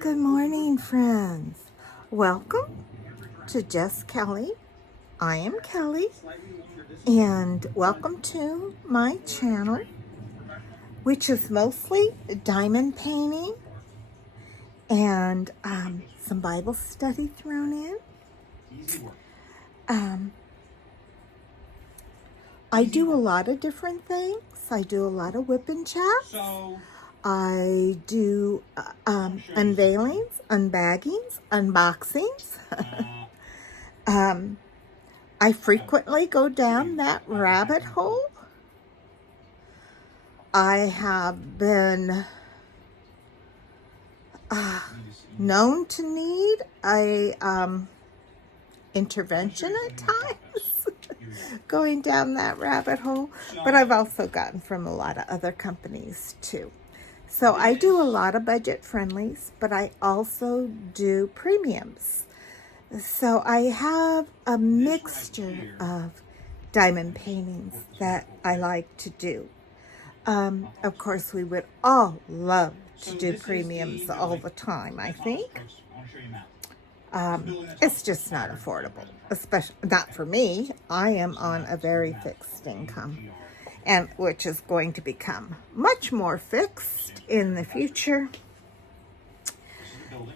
Good morning, friends. Welcome to Just Kelly. I am Kelly, and welcome to my channel, which is mostly diamond painting and some Bible study thrown in. I do a lot of different things. I do a lot of whip and chats. I do unveilings, unbaggings, unboxings. I frequently go down that rabbit hole. I have been known to need a intervention at times going down that rabbit hole, but I've also gotten from a lot of other companies too. So I do a lot of budget friendlies, but I also do premiums. So I have a mixture of diamond paintings that I like to do. Of course, we would all love to do premiums all the time, I think. It's just not affordable, especially not for me. I am on a very fixed income, and which is going to become much more fixed in the future.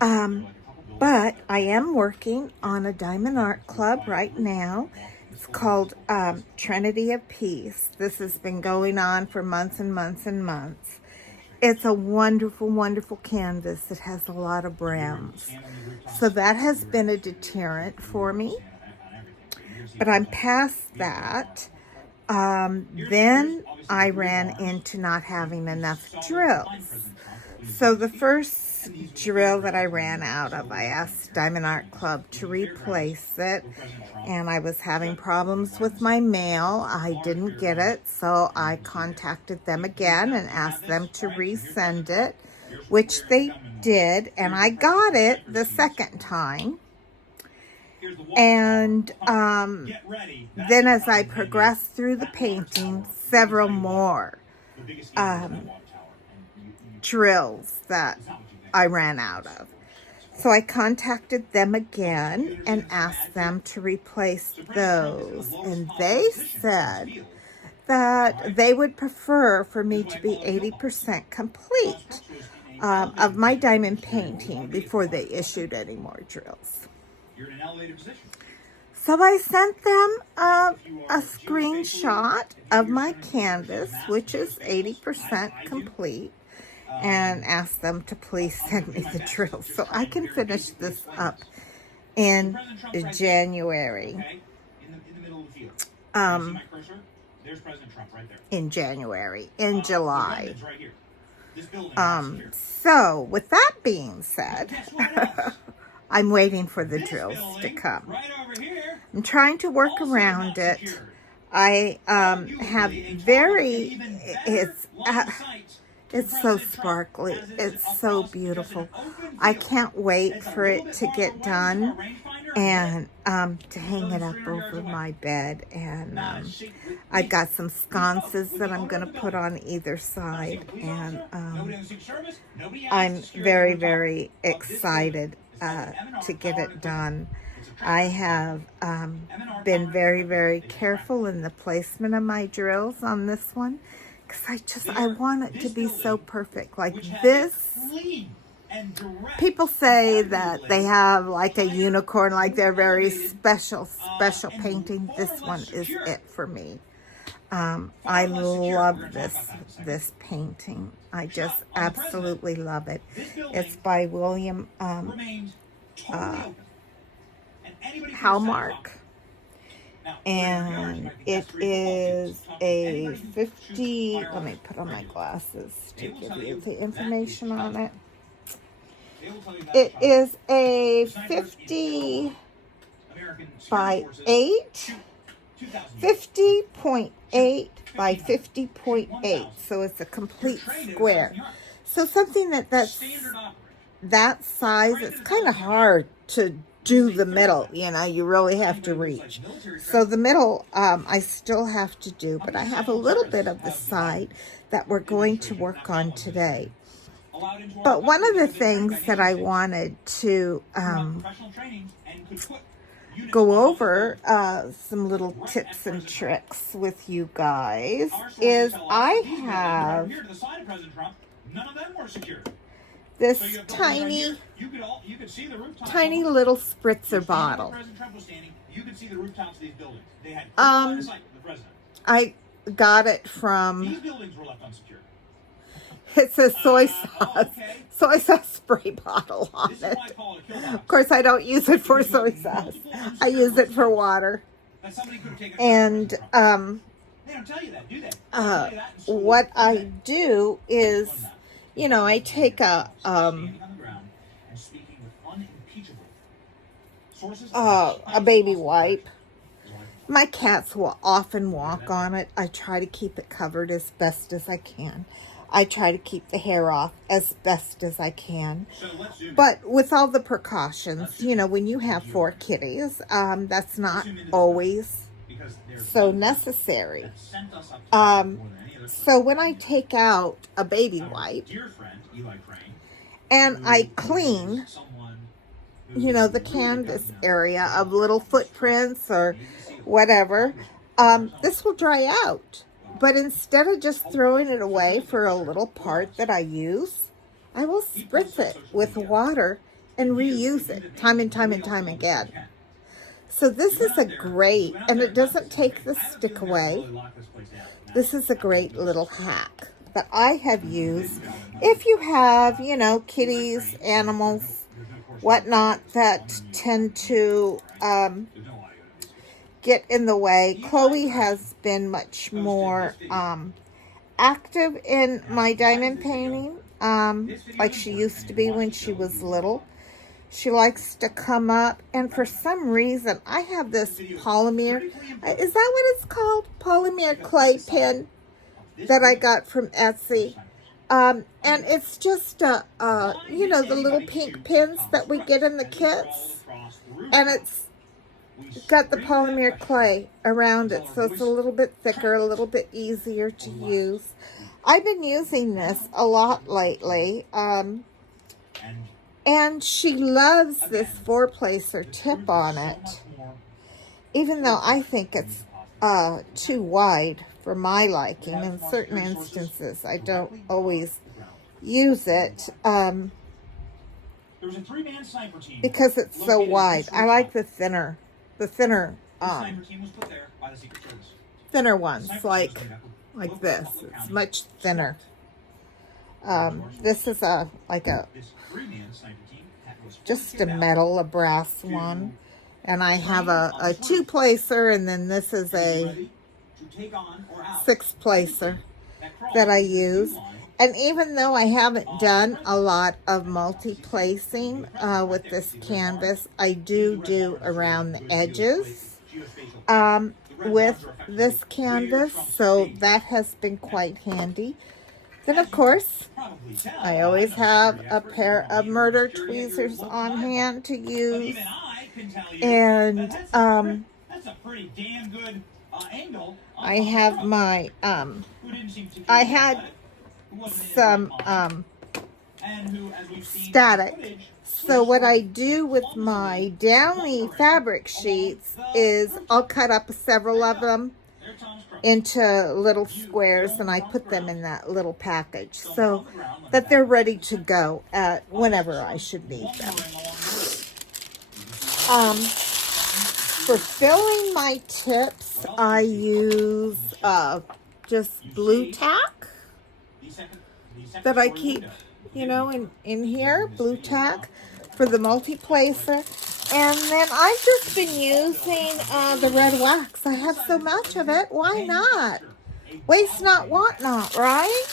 But I am working on a diamond art club right now. It's called Trinity of Peace. This has been going on for months and months and months. It's a wonderful, wonderful canvas. It has a lot of browns. So that has been a deterrent for me. But I'm past that. Then I ran into not having enough drills. So the first drill that I ran out of, I asked Diamond Art Club to replace it, and I was having problems with my mail. I didn't get it, so I contacted them again and asked them to resend it, which they did, and I got it the second time. And then as I progressed through the painting, several more drills that I ran out of. So I contacted them again and asked them to replace those. And they said that they would prefer for me to be 80% complete of my diamond painting before they issued any more drills. So I sent them a screenshot of my canvas, which is 80% complete, and asked them to please send me the drills so I can finish this up in January. In July. So with that being said, I'm waiting for the drills to come. I'm trying to work around it. I have very, it's so sparkly. It's so beautiful. I can't wait for it to get done and to hang it up over my bed. And I've got some sconces that I'm going to put on either side. And I'm very, very excited to get it done. I have been very, very careful in the placement of my drills on this one, because I want it to be so perfect. Like this, people say that they have like a unicorn, like they're very special painting. This one is it for me. I love this painting. I just absolutely love it. It's by William Hallmark, and it is a 50, let me put on my glasses to give you the information on it. It is a 50 by 8, 50.8 by 50.8, so it's a complete square. So something that's that size, it's kind of hard to do the middle, you know, you really have to reach. So the middle, I still have to do, but I have a little bit of the side that we're going to work on today. But one of the things that I wanted to go over, some little tips and tricks with you guys, is I have this tiny little spritzer bottle. I got it from, it says soy sauce spray bottle on it. Of course, I don't use it for soy sauce. I use it for water. And what I do is, you know, I take a baby wipe. My cats will often walk on it. I try to keep it covered as best as I can. I try to keep the hair off as best as I can. But with all the precautions, you know, when you have 4 kitties, that's not always so necessary. So when I take out a baby wipe and I clean, you know, the canvas area of little footprints or whatever, this will dry out. But instead of just throwing it away for a little part that I use, I will spritz it with water and reuse it time and time and time again. So this is a great, and it doesn't take the stick away. This is a great little hack that I have used. If you have, you know, kitties, animals, whatnot that tend to get in the way. Chloe has been much more active in my diamond painting, like she used to be when she was little. She likes to come up, and for some reason, I have this polymer, is that what it's called? Polymer clay pen that I got from Etsy. And it's just, you know, the little pink pins that we get in the kits, and it's got the polymer clay around it, so it's a little bit thicker, a little bit easier to use. I've been using this a lot lately, and she loves this 4-placer tip on it, even though I think it's too wide for my liking. In certain instances, I don't always use it because it's so wide. I like the thinner ones, like this. It's much thinner. This is just a metal, a brass one, and I have a 2-placer, and then this is a 6-placer that I use. And even though I haven't done a lot of multi-placing with this canvas, I do around the edges with this canvas, so that has been quite handy. Then, of course, I always have a pair of murder tweezers on hand to use, and I have my I had some static. So what I do with my downy fabric sheets is I'll cut up several of them into little squares, and I put them in that little package so that they're ready to go at whenever I should need them. For filling my tips, I use just blue tack that I keep, you know, in here, blue tack for the multi-placer. And then I've just been using the red wax. I have so much of it. Why not? Waste not, want not, right?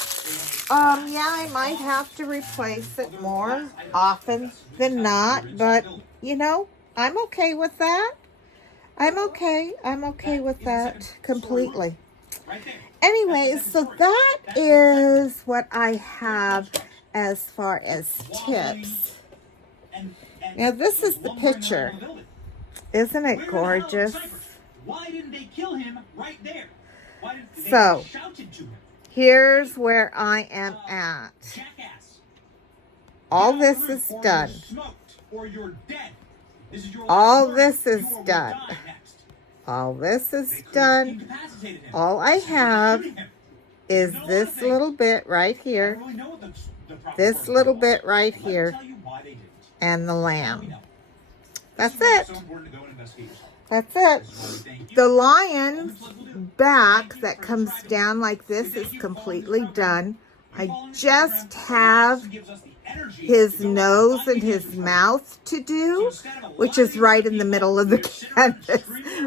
Yeah, I might have to replace it more often than not, but, you know, I'm okay with that. I'm okay with that completely. Anyways, so that is what I have as far as tips. Now, this is the picture. Isn't it gorgeous? So, here's where I am at. all this is done. All this is done. All this is done. All I have is this little bit right here. This little bit right here. And the lamb. That's it. That's it. The lion's back that comes down like this is completely done. I just have his nose and his mouth to do, which is right in the middle of the canvas,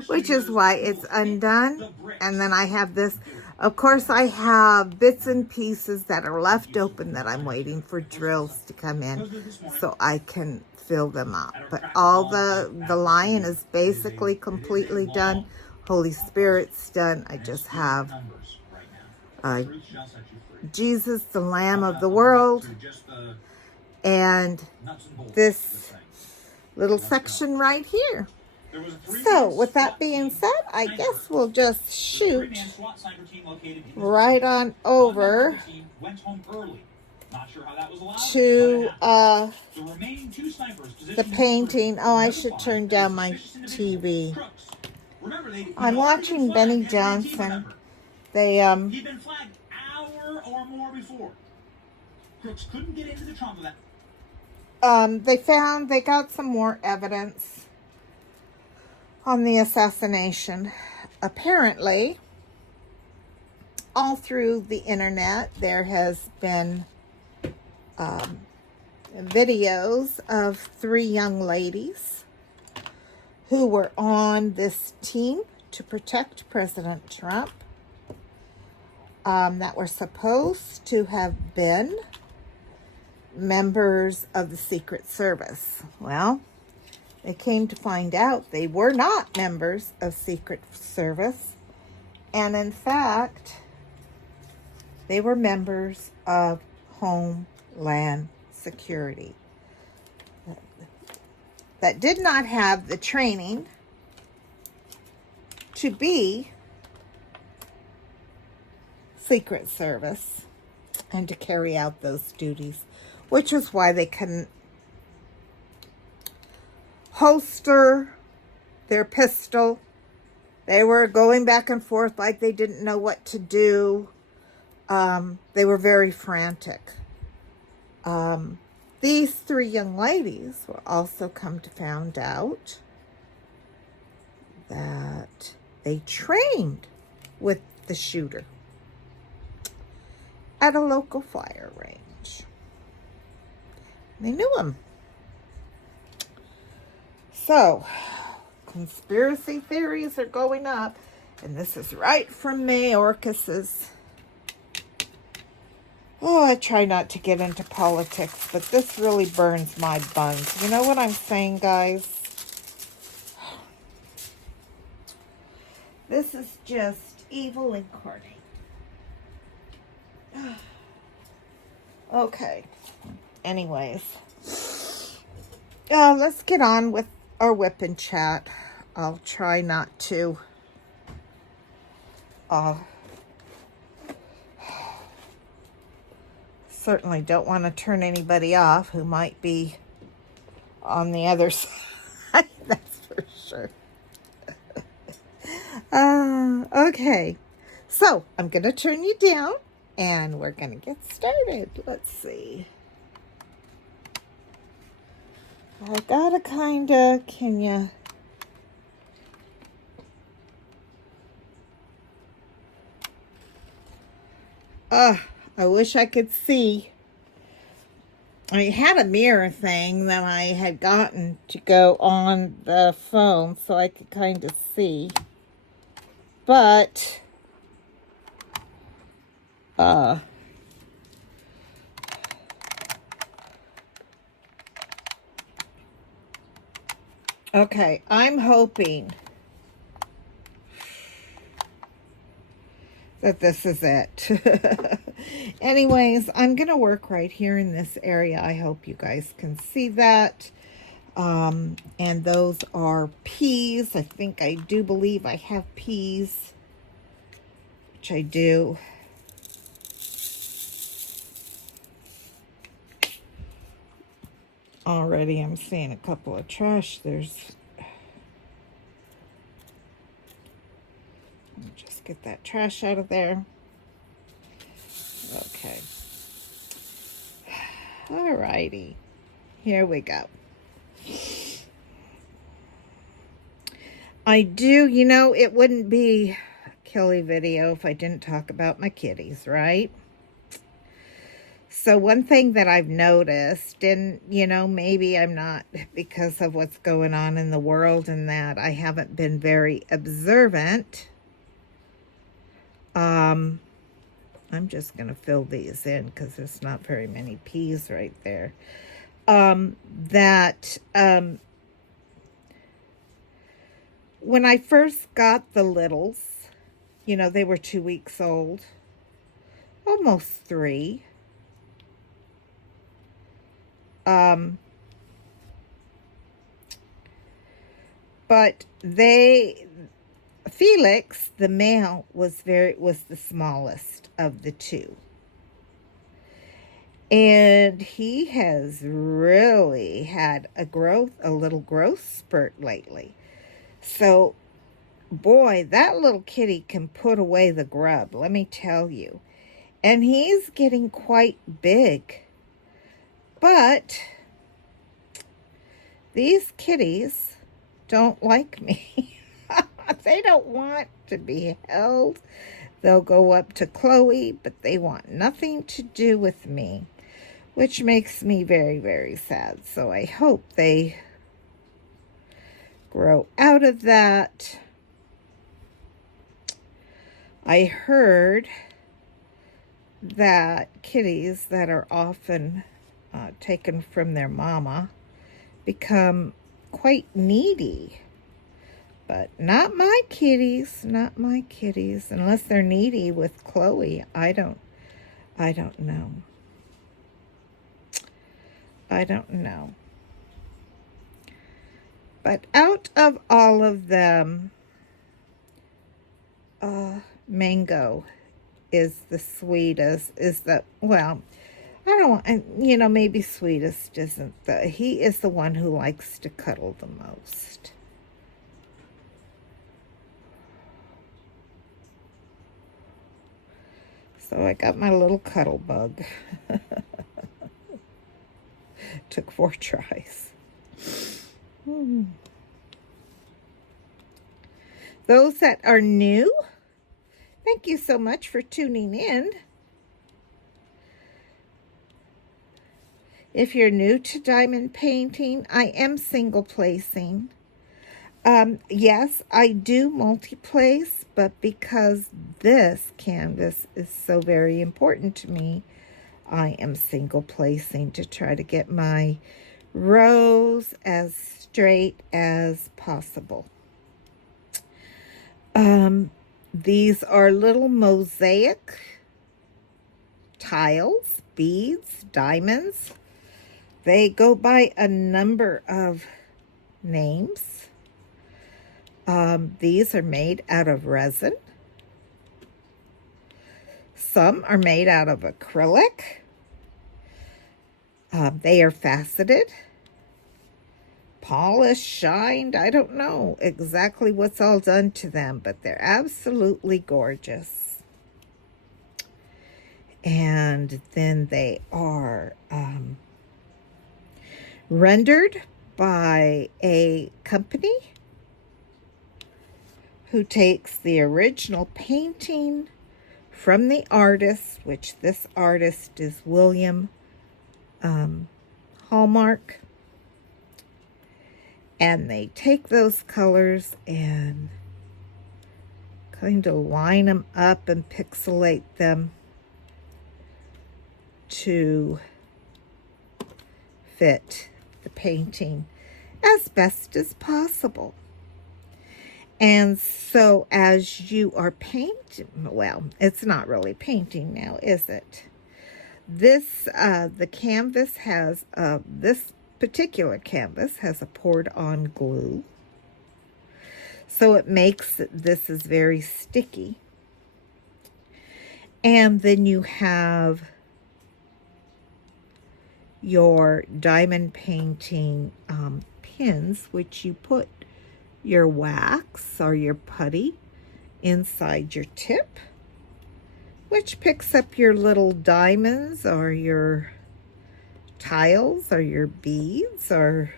which is why it's undone. And then I have this. Of course, I have bits and pieces that are left open that I'm waiting for drills to come in so I can fill them up. But all the lion is basically completely done. Holy Spirit's done. I just have Jesus, the Lamb of the world, and this little section right here. So, with that being said, I guess we'll just shoot right on over to the painting. Oh, I should turn down my TV. I'm watching Benny Johnson. They he'd been flagged an hour or more before. Crooks couldn't get into the trunk of that. They got some more evidence on the assassination. Apparently, all through the internet, there has been videos of 3 young ladies who were on this team to protect President Trump that were supposed to have been members of the Secret Service. Well, they came to find out they were not members of Secret Service. And in fact, they were members of Homeland Security that did not have the training to be Secret Service and to carry out those duties, which was why they couldn't holster their pistol. They were going back and forth like they didn't know what to do. They were very frantic. These 3 young ladies will also come to find out that they trained with the shooter at a local fire range. They knew him. So, conspiracy theories are going up, and this is right from Mayorkas's. Oh, I try not to get into politics, but this really burns my buns. You know what I'm saying, guys? This is just evil incarnate. Okay. Anyways. Let's get on with our whipping chat. I'll try not to certainly don't want to turn anybody off who might be on the other side. That's for sure. Okay. So, I'm going to turn you down and we're going to get started. Let's see. I gotta kinda, can ya? I wish I could see. I had a mirror thing that I had gotten to go on the phone so I could kind of see. But, okay, I'm hoping that this is it. Anyways, I'm going to work right here in this area. I hope you guys can see that. And those are peas. I think I do believe I have peas, which I do. Already I'm seeing a couple of trash. Just get that trash out of there. Okay. Alrighty. Here we go. I do, it wouldn't be a Kelly video if I didn't talk about my kitties, right? So one thing that I've noticed, and, maybe I'm not, because of what's going on in the world and that, I haven't been very observant. I'm just going to fill these in because there's not very many peas right there. When I first got the littles, they were 2 weeks old, almost 3. But Felix, the male, was the smallest of the 2. And he has really had a little growth spurt lately. So, boy, that little kitty can put away the grub, let me tell you. And he's getting quite big. But these kitties don't like me. They don't want to be held. They'll go up to Chloe, but they want nothing to do with me, which makes me very, very sad. So I hope they grow out of that. I heard that kitties that are often taken from their mama become quite needy. But not my kitties, unless they're needy with Chloe. I don't know. But out of all of them, Mango is the sweetest, I don't want, maybe sweetest isn't he is the one who likes to cuddle the most. So I got my little cuddle bug. Took 4 tries. Those that are new, thank you so much for tuning in. If you're new to diamond painting, I am single placing. Yes, I do multi-place, but because this canvas is so very important to me, I am single placing to try to get my rows as straight as possible. These are little mosaic tiles, beads, diamonds. They go by a number of names. These are made out of resin. Some are made out of acrylic. They are faceted, polished, shined. I don't know exactly what's all done to them, but they're absolutely gorgeous. And then they are rendered by a company who takes the original painting from the artist, which this artist is William Hallmark, and they take those colors and kind of line them up and pixelate them to fit the painting as best as possible. And so as you are painting, well, it's not really painting now, is it? This, the canvas has, this particular canvas has a poured on glue. So it makes this is very sticky. And then you have your diamond painting pins, which you put your wax or your putty inside your tip, which picks up your little diamonds or your tiles or your beads or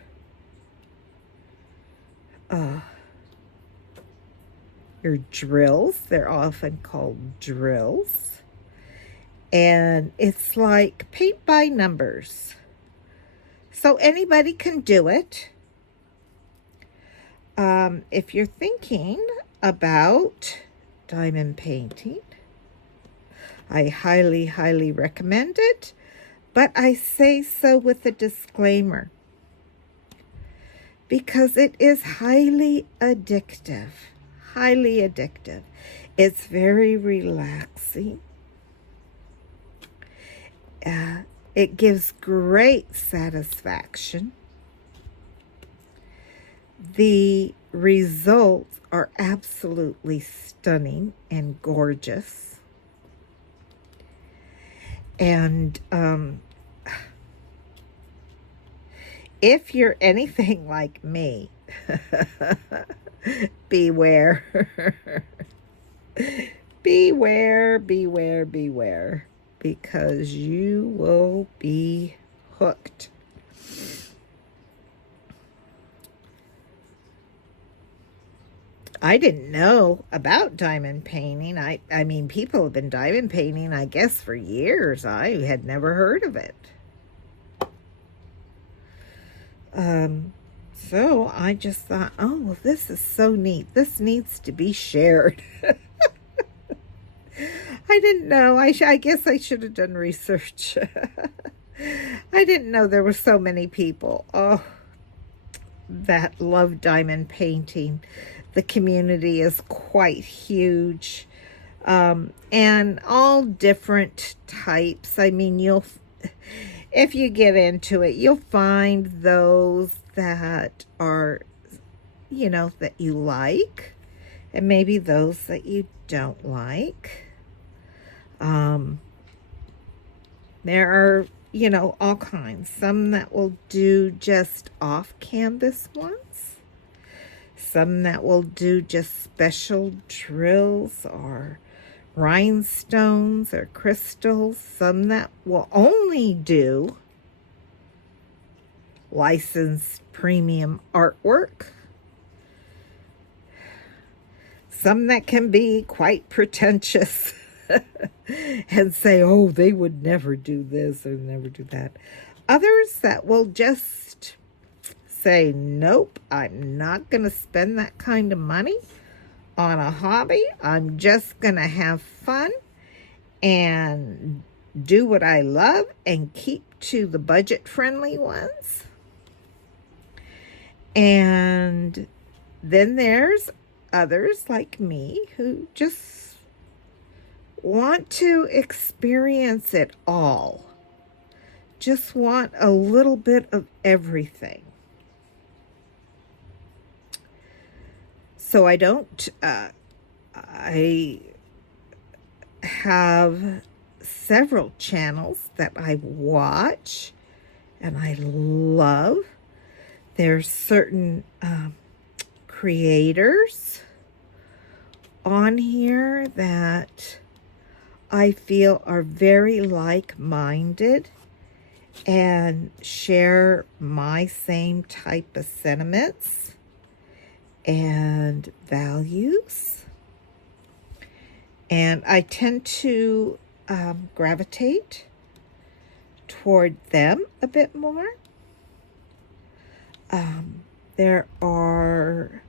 your drills. They're often called drills. And it's like paint by numbers. So anybody can do it. If you're thinking about diamond painting, I highly, highly recommend it. But I say so with a disclaimer, because it is highly addictive. Highly addictive. It's very relaxing. It gives great satisfaction. The results are absolutely stunning and gorgeous. And if you're anything like me, beware. Beware, beware, beware, because you will be hooked. I didn't know about diamond painting. I mean, people have been diamond painting, I guess, for years. I had never heard of it. So I just thought, oh, well, this is so neat. This needs to be shared. I didn't know. I guess I should have done research. I didn't know there were so many people, that love diamond painting. The community is quite huge, and all different types. I mean, if you get into it, you'll find those that are, that you like, and maybe those that you don't like. There are, all kinds. Some that will do just off-canvas ones. Some that will do just special drills or rhinestones or crystals. Some that will only do licensed premium artwork. Some that can be quite pretentious and say, oh, they would never do this or never do that. Others that will just say, nope, I'm not going to spend that kind of money on a hobby. I'm just going to have fun and do what I love and keep to the budget-friendly ones. And then there's others like me who just want to experience it all. Just want a little bit of everything. So I have several channels that I watch and I love. There's certain creators on here that I feel are very like-minded and share my same type of sentiments and values. And I tend to gravitate toward them a bit more. There are...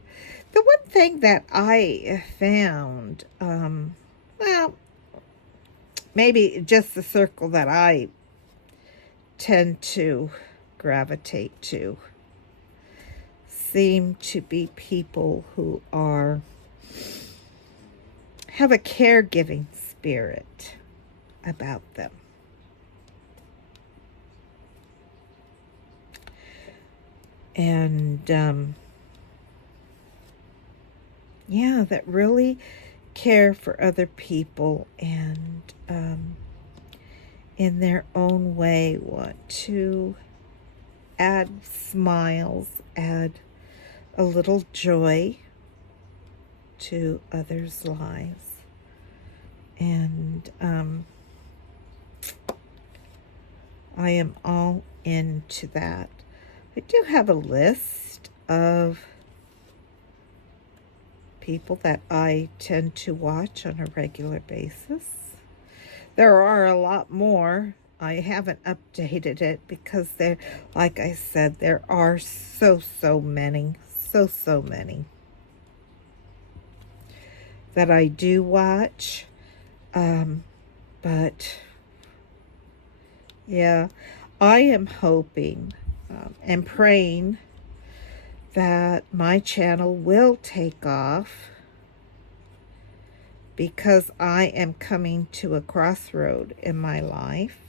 The one thing that I found, well, maybe just the circle that I tend to gravitate to seem to be people who have a caregiving spirit about them. And yeah, that really care for other people and in their own way want to add smiles, add a little joy to others' lives. And I am all into that. I do have a list of people that I tend to watch on a regular basis. There are a lot more. I haven't updated it because there, like I said, there are so many, so many that I do watch. But yeah, I am hoping and praying that my channel will take off, because I am coming to a crossroad in my life.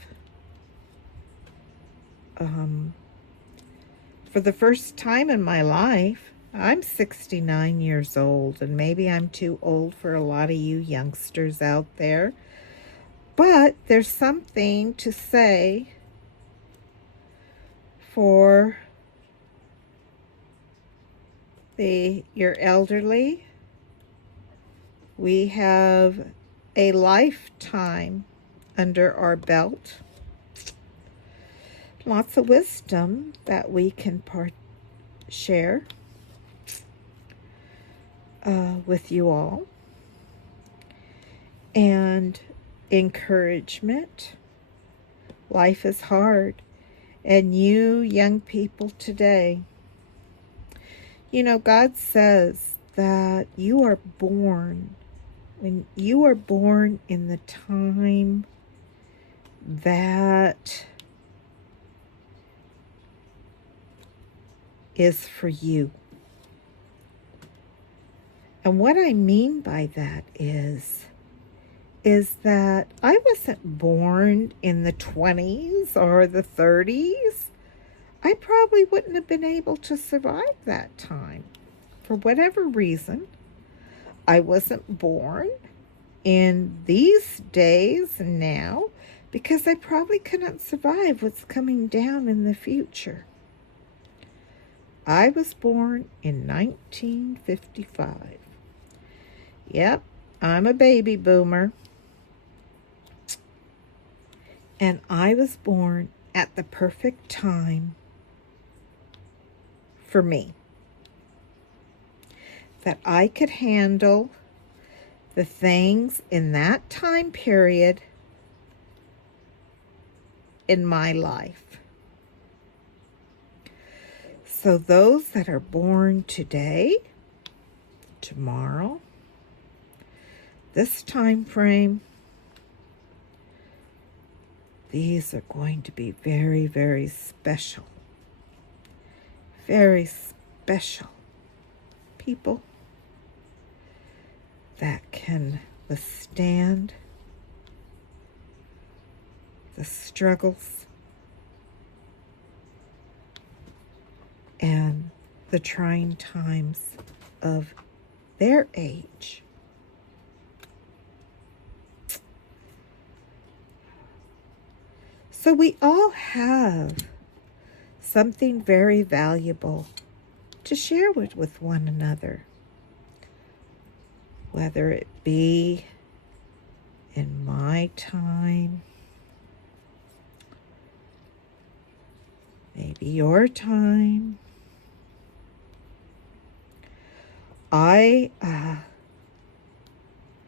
For the first time in my life, I'm 69 years old, and maybe I'm too old for a lot of you youngsters out there, but there's something to say for your elderly. We have a lifetime under our belt. Lots of wisdom that we can share with you all. And encouragement. Life is hard. And you young people today, you know, God says that you are born, when you are born in the time that is for you. And what I mean by that is that I wasn't born in the 20s or the 30s. I probably wouldn't have been able to survive that time. For whatever reason, I wasn't born in these days now, because I probably couldn't survive what's coming down in the future. I was born in 1955. Yep, I'm a baby boomer. And I was born at the perfect time for me, that I could handle the things in that time period in my life. So those that are born today, tomorrow, this time frame, these are going to be very, very special. Very special people that can withstand the struggles and the trying times of their age. So we all have something very valuable to share with one another, whether it be in my time, maybe your time.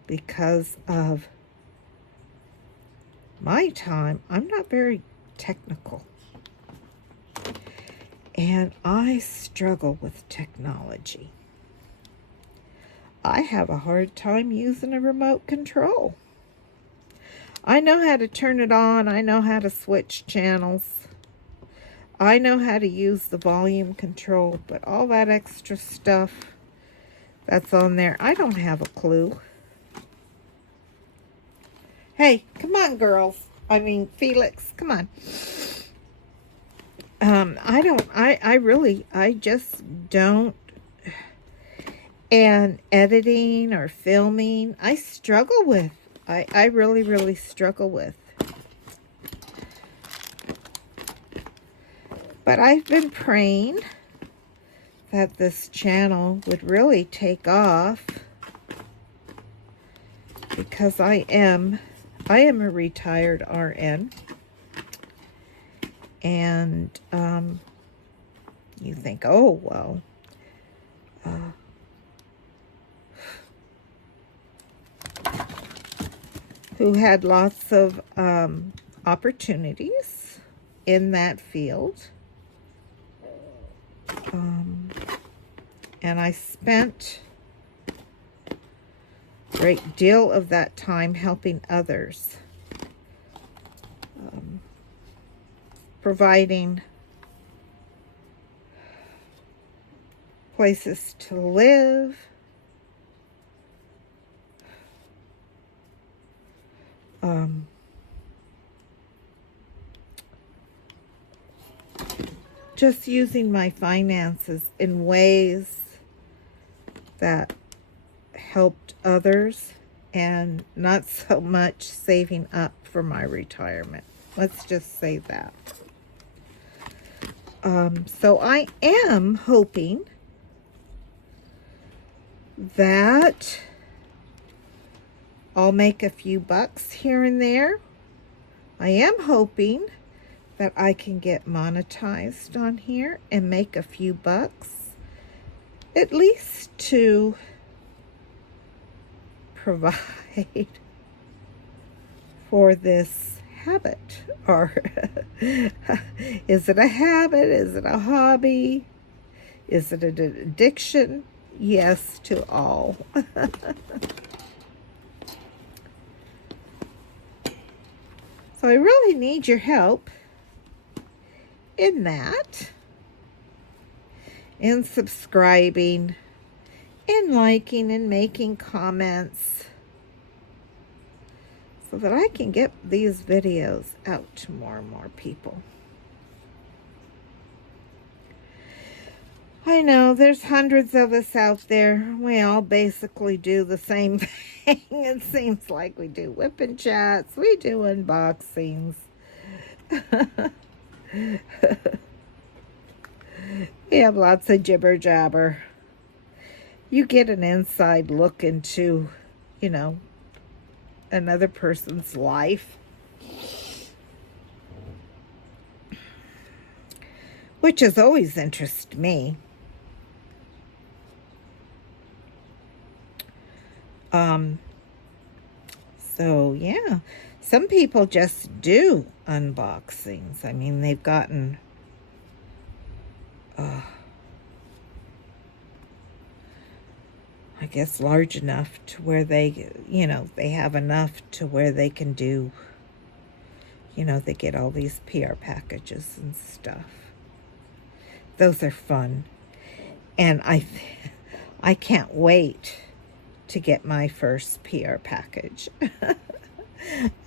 Because of my time, I'm not very technical. And I struggle with technology. I have a hard time using a remote control. I know how to turn it on. I know how to switch channels. I know how to use the volume control, but all that extra stuff that's on there, I don't have a clue. Hey, come on, girls. Felix, come on. I just don't. And editing or filming, I struggle with. I really struggle with. But I've been praying that this channel would really take off, because I am a retired RN. And you think, oh, well, who had lots of opportunities in that field. And I spent a great deal of that time helping others, providing places to live, just using my finances in ways that helped others, and not so much saving up for my retirement. Let's just say that. So I am hoping that I'll make a few bucks here and there. I am hoping that I can get monetized on here and make a few bucks, at least to provide for this habit. Or is it a habit? Is it a hobby? Is it an addiction? Yes to all. So I really need your help in that, in subscribing, in liking, and making comments, so that I can get these videos out to more and more people. I know there's hundreds of us out there. We all basically do the same thing. It seems like we do whipping chats, we do unboxings. We have lots of jibber jabber. You get an inside look into, you know, another person's life, which has always interested me. So yeah, some people just do unboxings. I mean, they've gotten I guess large enough to where they, you know, they have enough to where they can do, you know, they get all these PR packages and stuff. Those are fun. And I can't wait to get my first PR package.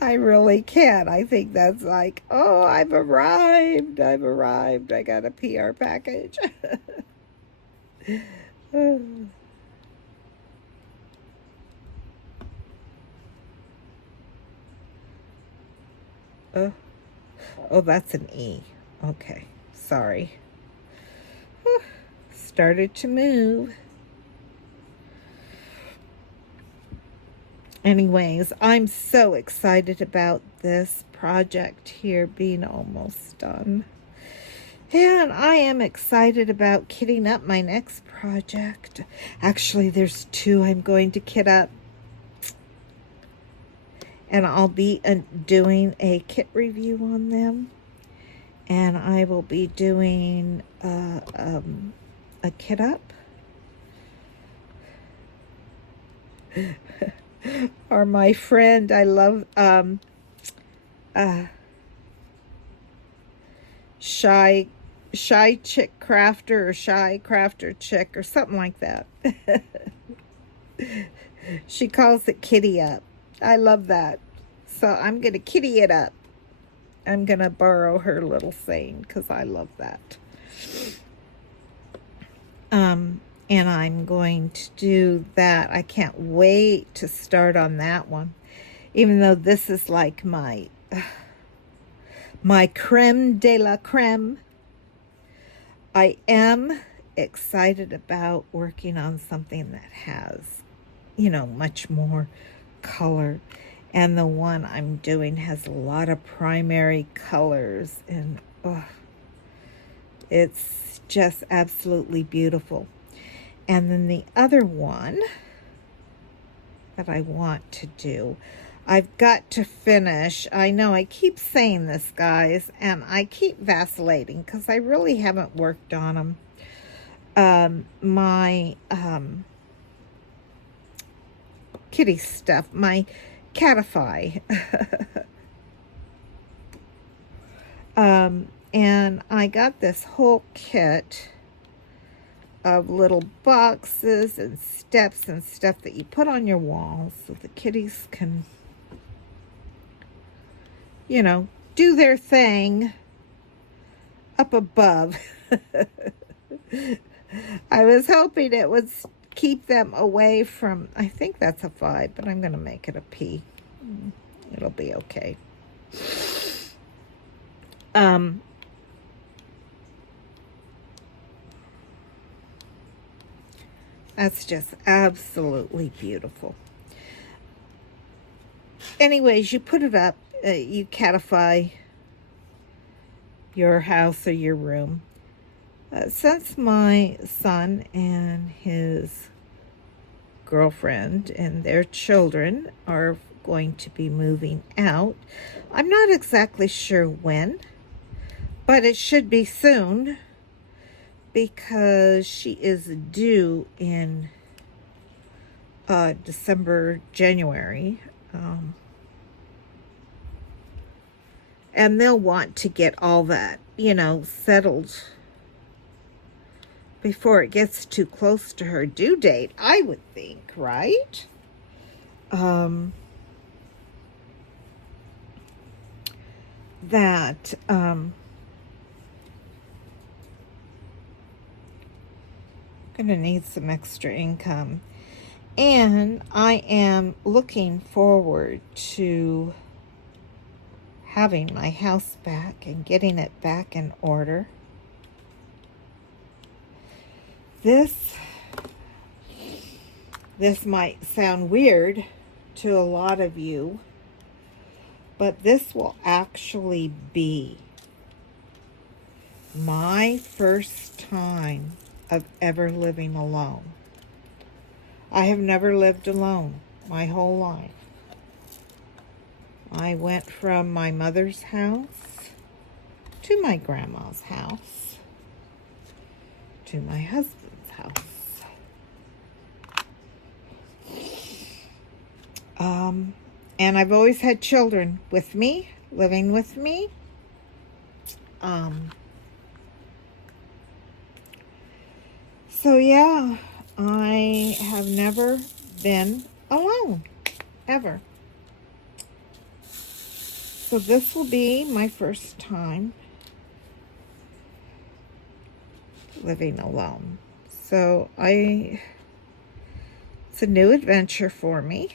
I really can't. I think that's like, oh, I've arrived. I got a PR package. Oh, that's an E. Okay, sorry. Started to move. Anyways, I'm so excited about this project here being almost done. And I am excited about kitting up my next project. Actually, there's two I'm going to kit up. And I'll be doing a kit review on them. And I will be doing a kit up. Or my friend, I love shy chick crafter, or shy crafter chick, or something like that. She calls it kitty up. I love that. So I'm gonna kitty it up. I'm gonna borrow her little saying because I love that. And I'm going to do that. I can't wait to start on that one. Even though this is like my creme de la creme. I am excited about working on something that has, you know, much more color. And the one I'm doing has a lot of primary colors, and oh, it's just absolutely beautiful. And then the other one that I want to do, I've got to finish. I know I keep saying this, guys, and I keep vacillating because I really haven't worked on them. My kitty stuff, my Catify. And I got this whole kit of little boxes and steps and stuff that you put on your walls so the kitties can, you know, do their thing up above. I was hoping it would keep them away from, I think that's a 5, but I'm going to make it a P. It'll be okay. That's just absolutely beautiful. Anyways, you put it up, you catify your house or your room. Since my son and his girlfriend and their children are going to be moving out, I'm not exactly sure when, but it should be soon because she is due in December, January. And they'll want to get all that, you know, settled before it gets too close to her due date, I would think, right? Gonna need some extra income. And I am looking forward to having my house back and getting it back in order. This might sound weird to a lot of you, but this will actually be my first time of ever living alone. I have never lived alone my whole life. I went from my mother's house to my grandma's house to my husband's house. And I've always had children with me, living with me. So yeah, I have never been alone, ever. So this will be my first time living alone. So it's a new adventure for me.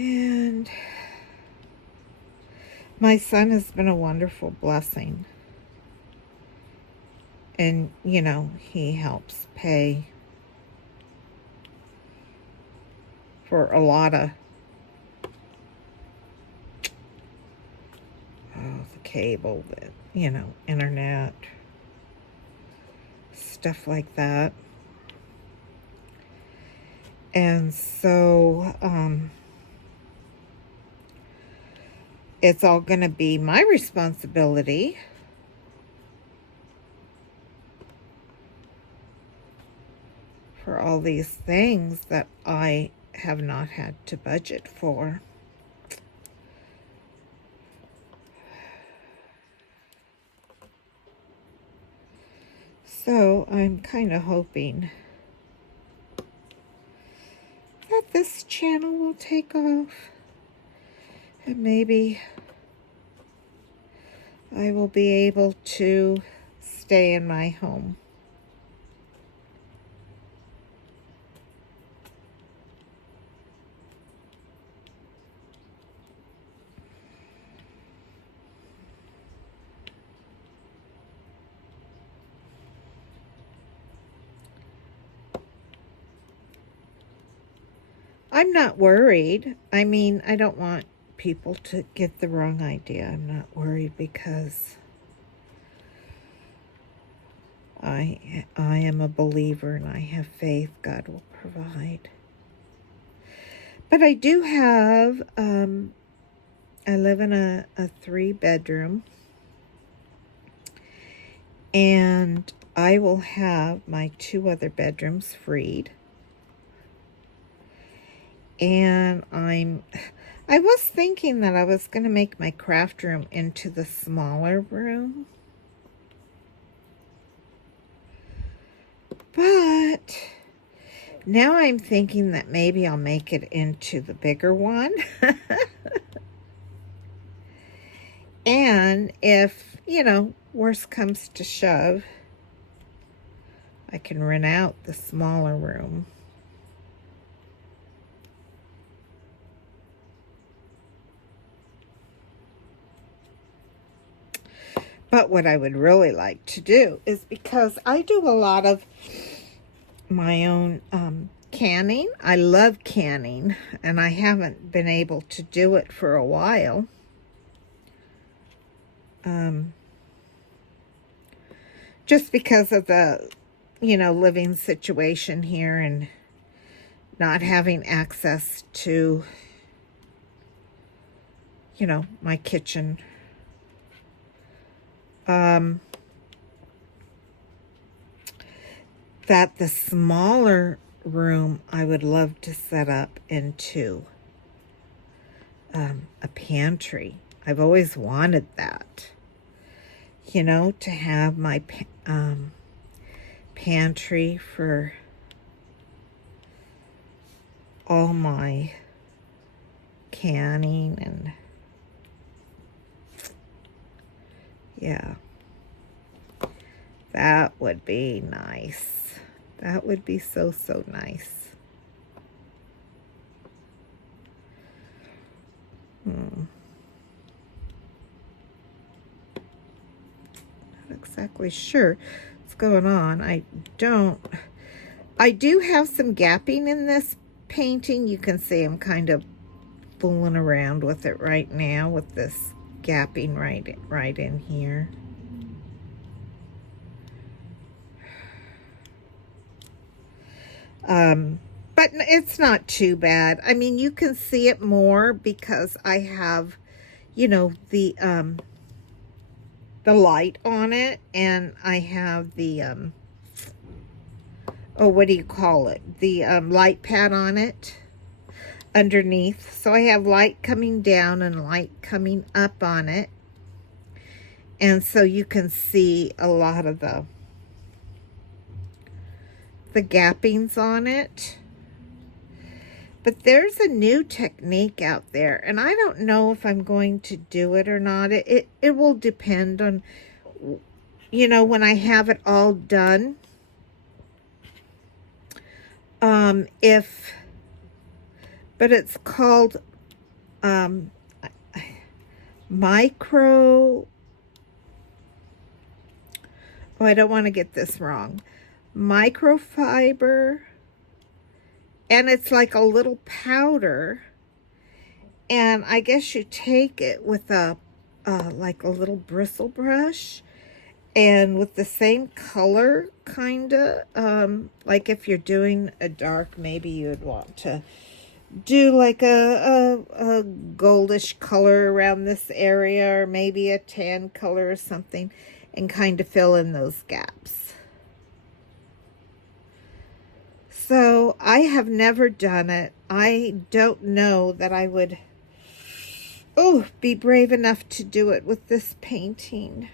And my son has been a wonderful blessing. And, you know, he helps pay for a lot of the cable, you know, internet, stuff like that. And so, it's all going to be my responsibility for all these things that I have not had to budget for. So I'm kind of hoping that this channel will take off. And maybe I will be able to stay in my home. I'm not worried. I mean, I don't want people to get the wrong idea. I'm not worried because I am a believer and I have faith God will provide. But I do have, I live in a 3-bedroom, and I will have my 2 other bedrooms freed. And I was thinking that I was going to make my craft room into the smaller room. But now I'm thinking that maybe I'll make it into the bigger one. And if, you know, worst comes to shove, I can rent out the smaller room. But what I would really like to do is, because I do a lot of my own canning. I love canning, and I haven't been able to do it for a while. Just because of the, you know, living situation here and not having access to, you know, my kitchen. That the smaller room I would love to set up into a pantry. I've always wanted that, you know, to have my pantry for all my canning and yeah, that would be nice. That would be so, so nice. Not exactly sure what's going on. I do have some gapping in this painting. You can see I'm kind of fooling around with it right now with this gapping right in here. But it's not too bad. I mean, you can see it more because I have, you know, the light on it, and I have the, oh, what do you call it? The light pad on it underneath. So I have light coming down and light coming up on it. And so you can see a lot of the gappings on it. But there's a new technique out there, and I don't know if I'm going to do it or not. It will depend on, you know, when I have it all done. But it's called micro, oh, I don't want to get this wrong. Microfiber. And it's like a little powder, and I guess you take it with a like a little bristle brush, and with the same color, kinda, like if you're doing a dark, maybe you'd want to do like a goldish color around this area, or maybe a tan color or something, and kind of fill in those gaps. So I have never done it. I don't know that I would, be brave enough to do it with this painting.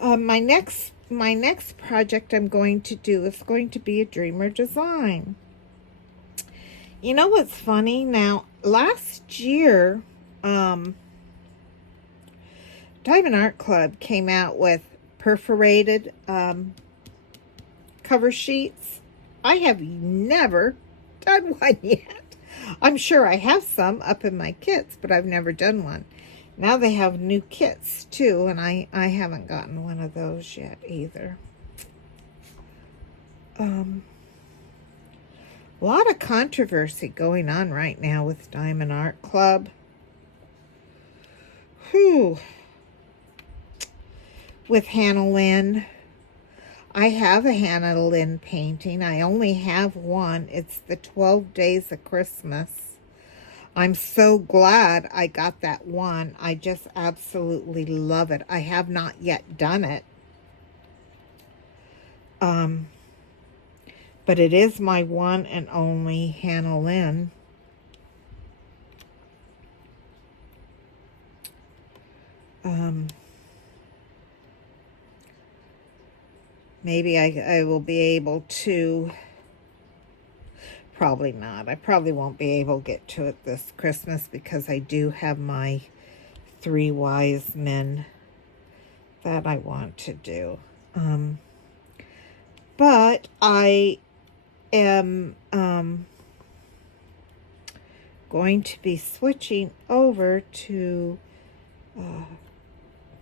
My next project I'm going to do is going to be a dreamer design. You know what's funny? Now, last year, Diamond Art Club came out with perforated cover sheets. I have never done one yet. I'm sure I have some up in my kits, but I've never done one. Now they have new kits too, and I haven't gotten one of those yet either. A lot of controversy going on right now with Diamond Art Club. Whew. With Hannah Lynn. I have a Hannah Lynn painting. I only have one. It's the 12 Days of Christmas. I'm so glad I got that one. I just absolutely love it. I have not yet done it. But it is my one and only Hannah Lynn. Maybe I will be able to, probably not. I probably won't be able to get to it this Christmas because I do have my 3 wise men that I want to do. But I am going to be switching over to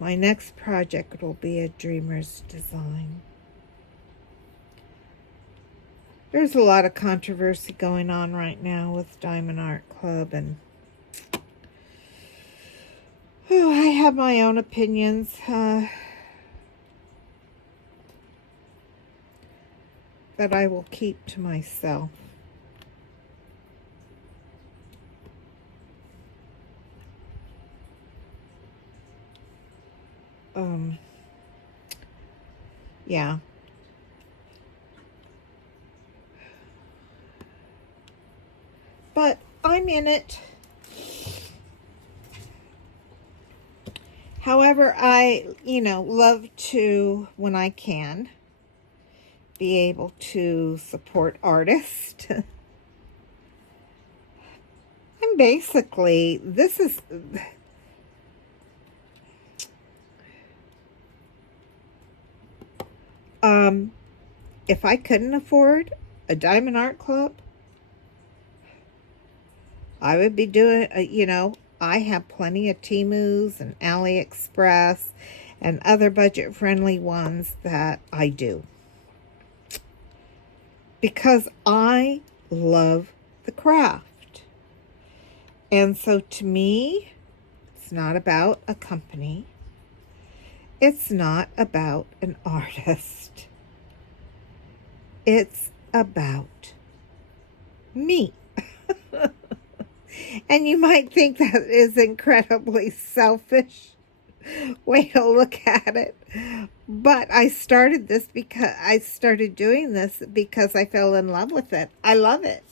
my next project will be a dreamer's design. There's a lot of controversy going on right now with Diamond Art Club, and I have my own opinions that I will keep to myself. Yeah. But I'm in it. However, I, love to, when I can, be able to support artists. And basically, this is... if I couldn't afford a Diamond Art Club, I would be doing, I have plenty of Temus and AliExpress and other budget-friendly ones that I do. Because I love the craft. And so to me, it's not about a company. It's not about an artist. It's about me. And you might think that is incredibly selfish way to look at it. But I started doing this because I fell in love with it. I love it.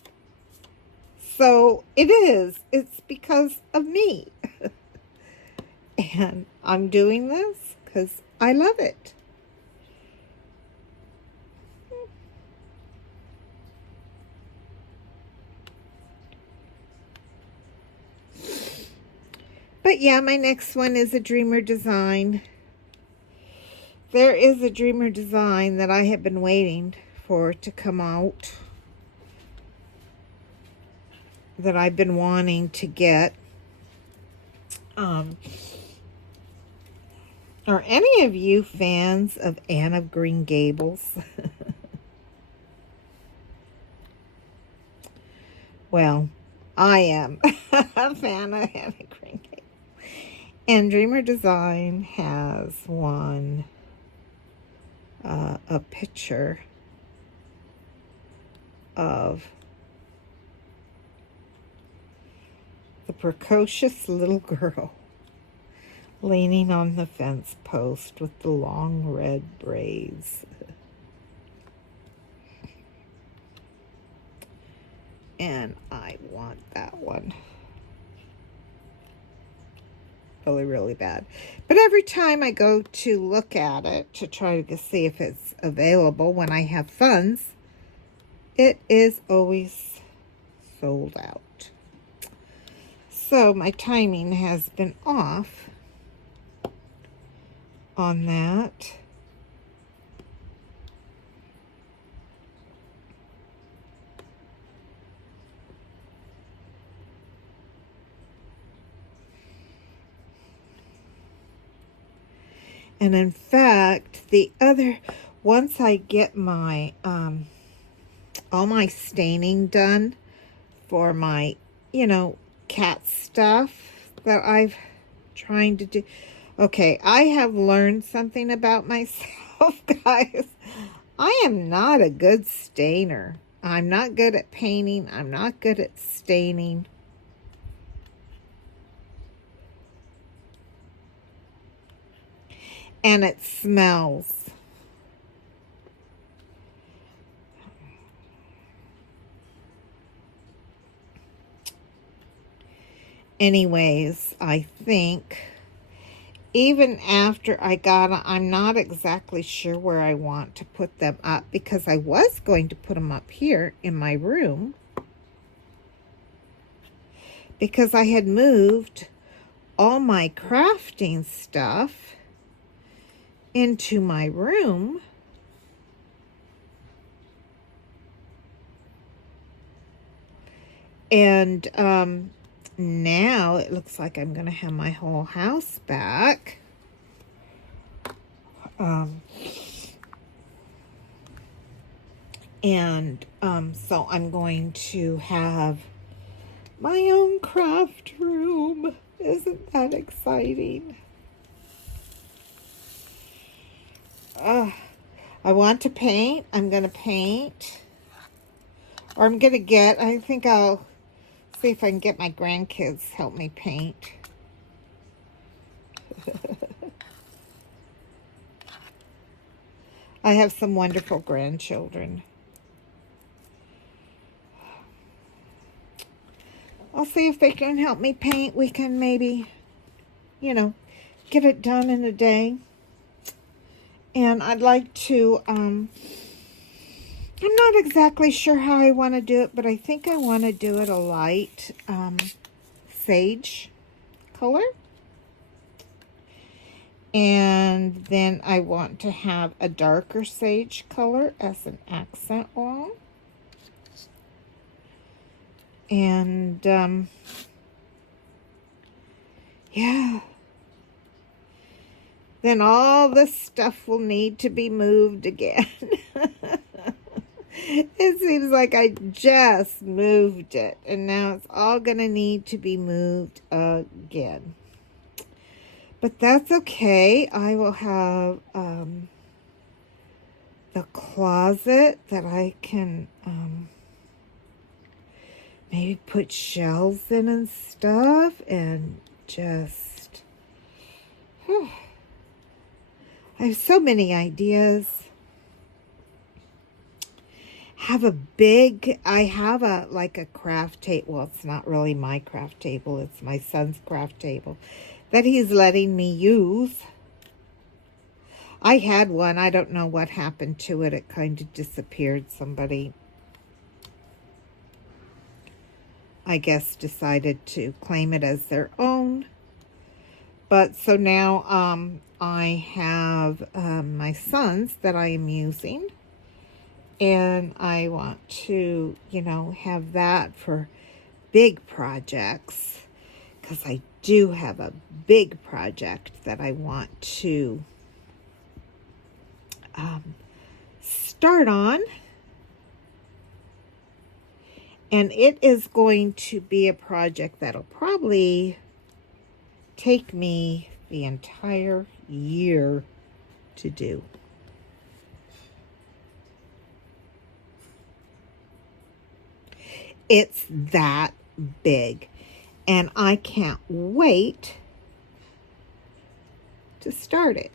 So it is. It's because of me. And I'm doing this because I love it. But yeah, my next one is a dreamer design. There is a dreamer design that I have been waiting for to come out, that I've been wanting to get. Are any of you fans of Anne of Green Gables? Well, I am a fan of Anne of Green Gables. And Dreamer Design has one, a picture of the precocious little girl leaning on the fence post with the long red braids. And I want that one. Really, really bad. But every time I go to look at it to try to see if it's available when I have funds, it is always sold out. So my timing has been off on that. And in fact, once I get my, all my staining done for my, cat stuff that I've trying to do. Okay, I have learned something about myself, guys. I am not a good stainer. I'm not good at painting. I'm not good at staining. And it smells. Anyways, I think even after I'm not exactly sure where I want to put them up, because I was going to put them up here in my room, because I had moved all my crafting stuff into my room. And now it looks like I'm going to have my whole house back. So I'm going to have my own craft room. Isn't that exciting? I want to paint. I'm going to paint. Or I think I'll see if I can get my grandkids to help me paint. I have some wonderful grandchildren. I'll see if they can help me paint. We can maybe, get it done in a day. And I'd like to, I'm not exactly sure how I want to do it, but I think I want to do it a light sage color. And then I want to have a darker sage color as an accent wall. And, yeah. Then all this stuff will need to be moved again. It seems like I just moved it, and now it's all going to need to be moved again. But that's okay. I will have the closet that I can maybe put shelves in and stuff, and just... I have so many ideas. I have a craft table. Well, it's not really my craft table. It's my son's craft table that he's letting me use. I had one. I don't know what happened to it. It kind of disappeared. Somebody, I guess, decided to claim it as their own. But so now I have my son's that I am using. And I want to, have that for big projects. Because I do have a big project that I want to start on. And it is going to be a project that'll probably take me the entire year to do. It's that big, and I can't wait to start it.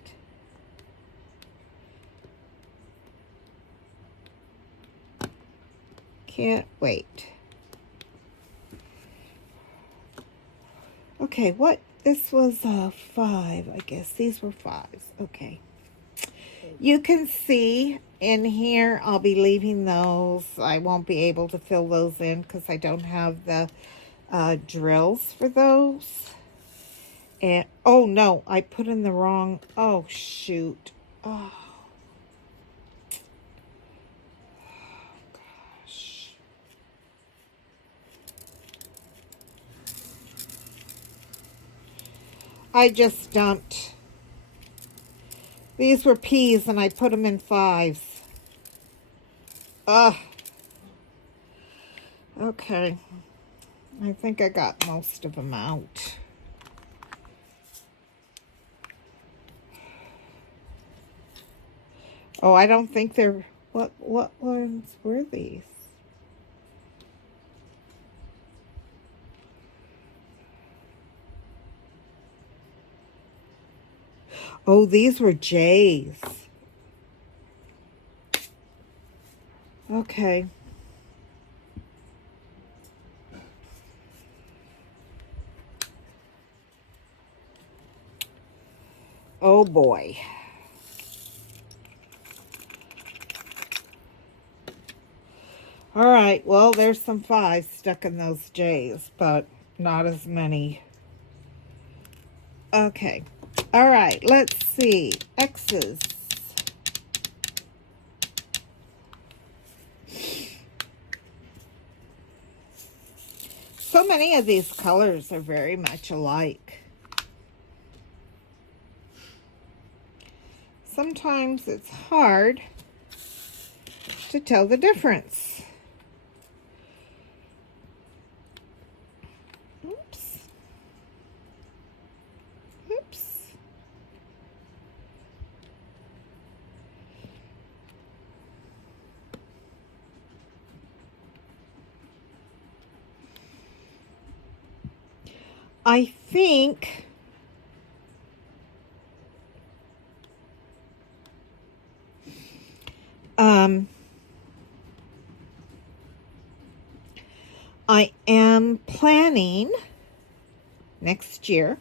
Can't wait. Okay, this was 5, I guess. These were 5s. Okay. You can see in here, I'll be leaving those. I won't be able to fill those in because I don't have the drills for those. And, oh no, I put in the wrong, oh shoot. Oh, gosh. I just dumped. These were peas and I put them in 5s. Ugh. Okay. I think I got most of them out. Oh, I don't think they're... What ones were these? Oh, these were J's. Okay. Oh boy. All right, well, there's some 5s stuck in those J's, but not as many. Okay. All right, let's see. X's. So many of these colors are very much alike. Sometimes it's hard to tell the difference. Oops. Oops. I think I am planning next year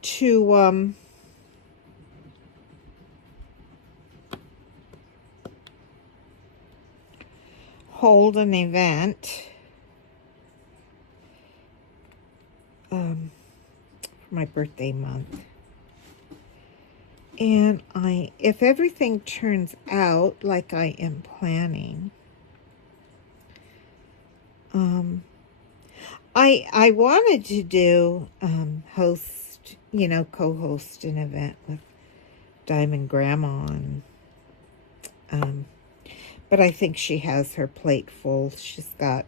to hold an event for my birthday month. And if everything turns out like I am planning, I wanted to do host, co-host an event with Diamond Grandma, and but I think she has her plate full. She's got,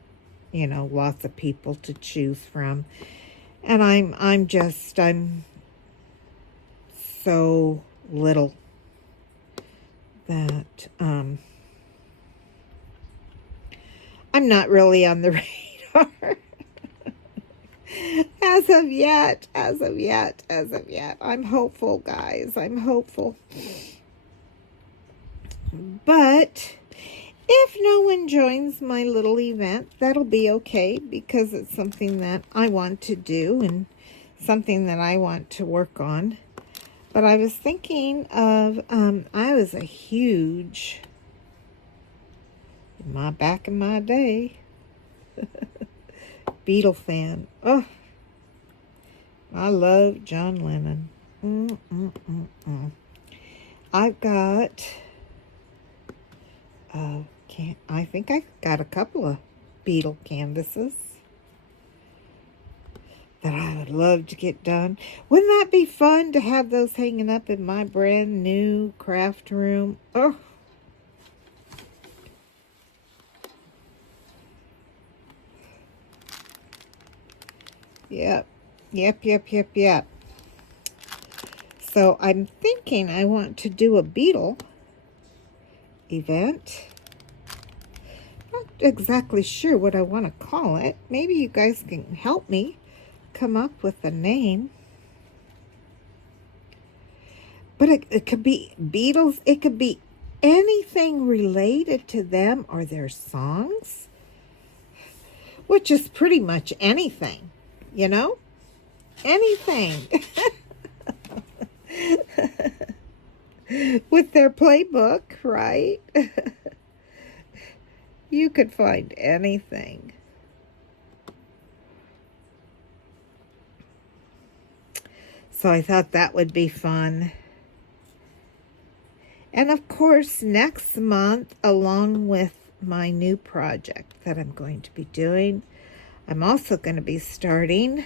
lots of people to choose from, and I'm so little that I'm not really on the radar. As of yet. I'm hopeful, guys. I'm hopeful. But if no one joins my little event, that'll be okay, because it's something that I want to do and something that I want to work on. But I was thinking of, I was a huge, back in my day, Beatle fan. Oh, I love John Lennon. I've got, I think I got a couple of Beatle canvases that I would love to get done. Wouldn't that be fun to have those hanging up in my brand new craft room? Oh. Yep. So I'm thinking I want to do a Beatle event. Not exactly sure what I want to call it. Maybe you guys can help me come up with a name. But it could be Beatles. It could be anything related to them or their songs, which is pretty much anything, anything. with their playbook, right? You could find anything. So I thought that would be fun. And of course, next month, along with my new project that I'm going to be doing, I'm also going to be starting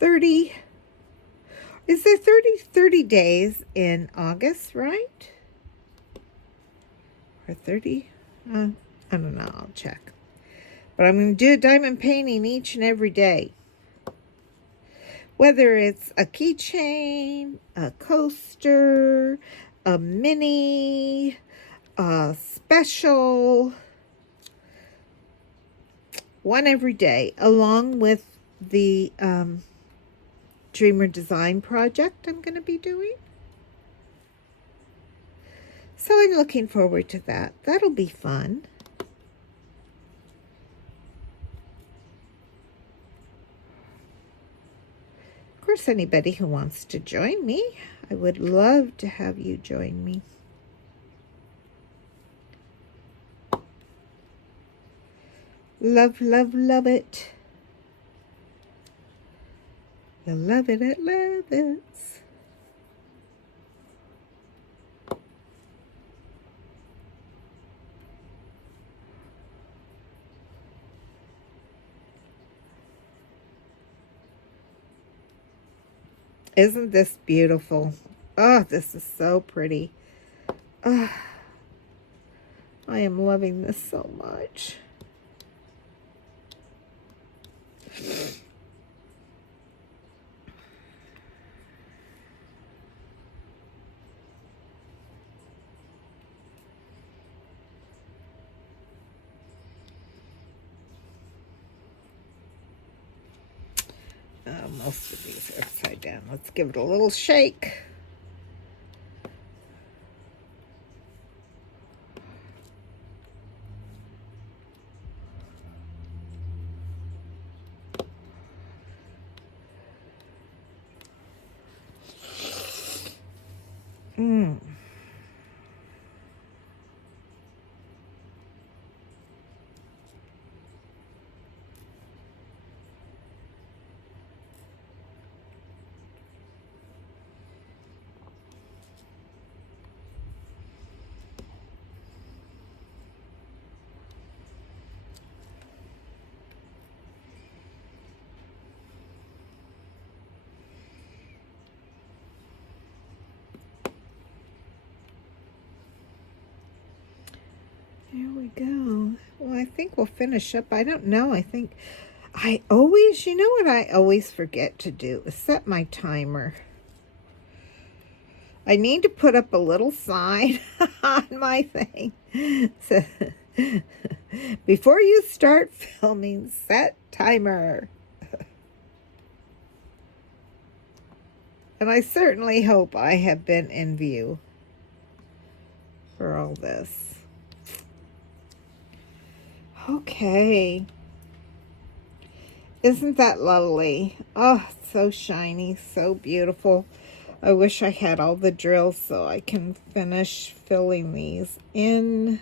30, is there 30 days in August, right? Or 30, I don't know, I'll check. But I'm going to do a diamond painting each and every day. Whether it's a keychain, a coaster, a mini, a special, one every day, along with the Dreamer Design project I'm going to be doing. So I'm looking forward to that. That'll be fun. Of course, anybody who wants to join me, I would love to have you join me. Love, love, love it. You'll love it at Levitt's. Isn't this beautiful? Oh, this is so pretty. Oh, I am loving this so much. Most of these are upside down. Let's give it a little shake. There we go. Well, I think we'll finish up. I don't know. I think I always, you know what I always forget to do is set my timer. I need to put up a little sign on my thing. So, before you start filming, set timer. And I certainly hope I have been in view for all this. Okay. Isn't that lovely? Oh, so shiny, so beautiful. I wish I had all the drills so I can finish filling these in.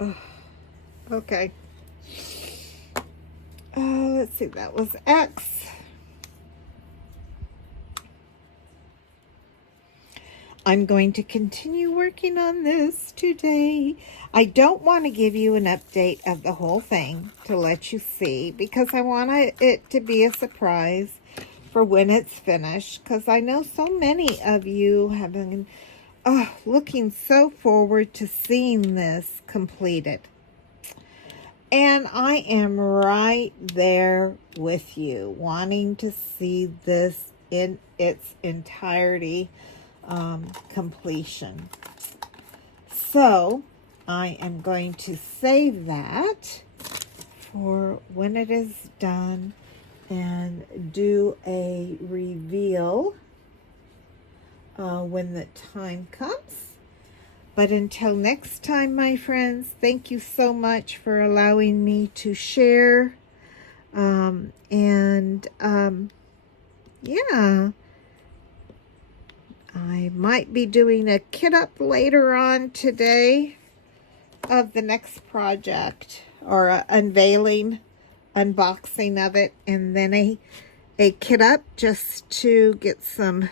Oh, okay. Let's see, that was X. I'm going to continue working on this today. I don't want to give you an update of the whole thing to let you see because I want it to be a surprise for when it's finished, because I know so many of you have been looking so forward to seeing this completed. And I am right there with you, wanting to see this in its entirety, completion. So I am going to save that for when it is done and do a reveal when the time comes. But until next time, my friends, thank you so much for allowing me to share. Yeah, I might be doing a kit up later on today of the next project, or a unveiling, unboxing of it, and then a kit up just to get some.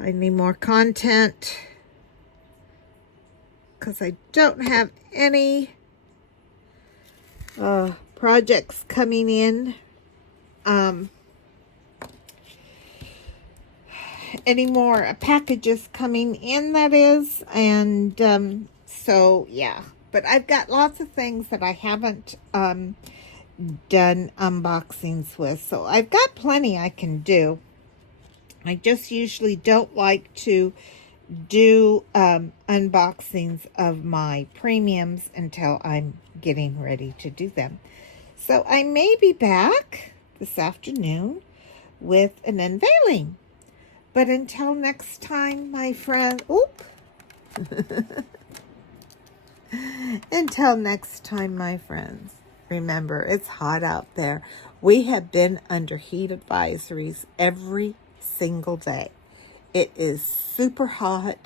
I need more content because I don't have any projects coming in any more packages coming in, that is. And so yeah, but I've got lots of things that I haven't done unboxings with, so I've got plenty I can do. I just usually don't like to do unboxings of my premiums until I'm getting ready to do them. So I may be back this afternoon with an unveiling. But until next time, my friend, until next time, my friends, remember, it's hot out there. We have been under heat advisories every single day. It is super hot.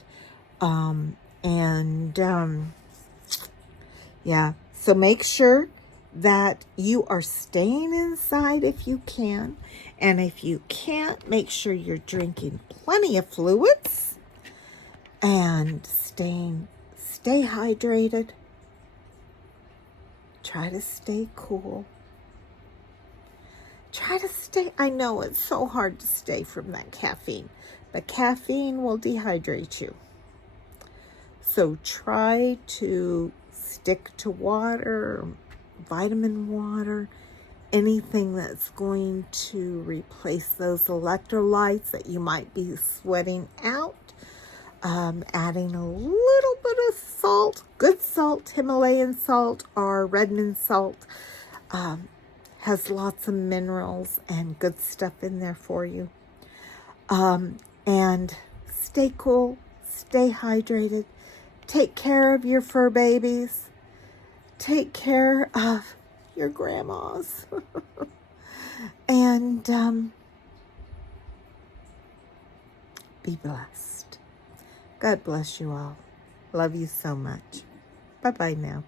Yeah, so make sure that you are staying inside if you can. And if you can't, make sure you're drinking plenty of fluids and stay hydrated. Try to stay cool. I know it's so hard to stay from that caffeine, but caffeine will dehydrate you. So try to stick to water, vitamin water, anything that's going to replace those electrolytes that you might be sweating out. Adding a little bit of salt, good salt, Himalayan salt or Redmond salt, has lots of minerals and good stuff in there for you. And stay cool, stay hydrated, take care of your fur babies, take care of your grandmas, and be blessed. God bless you all. Love you so much. Bye-bye now.